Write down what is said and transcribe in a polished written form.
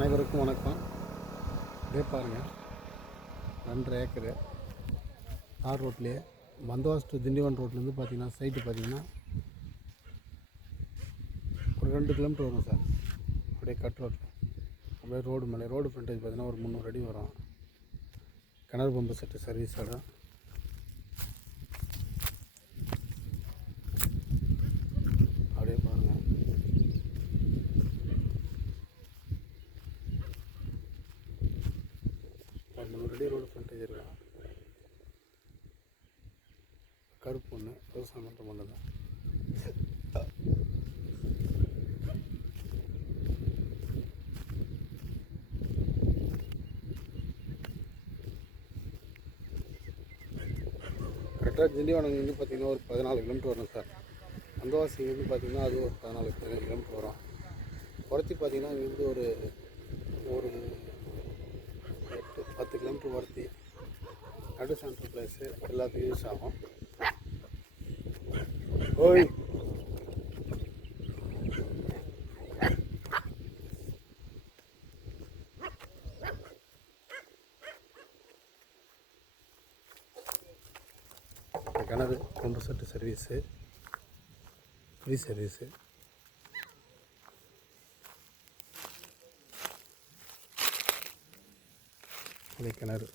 அனைவருக்கும் வணக்கம். இதே பாருங்கள், 2.5 ஏக்கரு தார் ரோட்லேயே பந்தவாஸ் டு திண்டிவனம் ரோட்லேருந்து பார்த்தீங்கன்னா சைட்டு பார்த்தீங்கன்னா ஒரு 2 கிலோமீட்டர் வரும் சார். அப்படியே கட் ரோட்டில் அப்படியே ரோடு மேலே ரோடு ஃப்ரண்டேஜ் பார்த்தீங்கன்னா ஒரு 300 அடி வரும். கிணறு பம்பு செட்டு சர்வீஸ் இடம். அப்படியே பாருங்கள், ஒரு 300 அடி ரோடு ஃப்ரண்டேஜ் இருக்கும். கருப்பு ஒன்று விவசாயம் பண்ணுற பொண்ணு தான். கரெக்டாக திண்டிவனம்லேருந்து பார்த்திங்கன்னா ஒரு 14 கிலோமீட்டர் வரும் சார். அந்தவாசிலேருந்து பார்த்திங்கன்னா அது ஒரு 14 கிலோமீட்டர் வரும். குறைச்சி பார்த்திங்கன்னா இங்கேருந்து ஒரு 8-10 கிலோமீட்டர் வர்த்தி நடு சென்ட்ரல் பிளேஸு எல்லாத்துக்கும் யூஸ் ஆகும். ஓய் கிணறு pump set service free service. கிணறு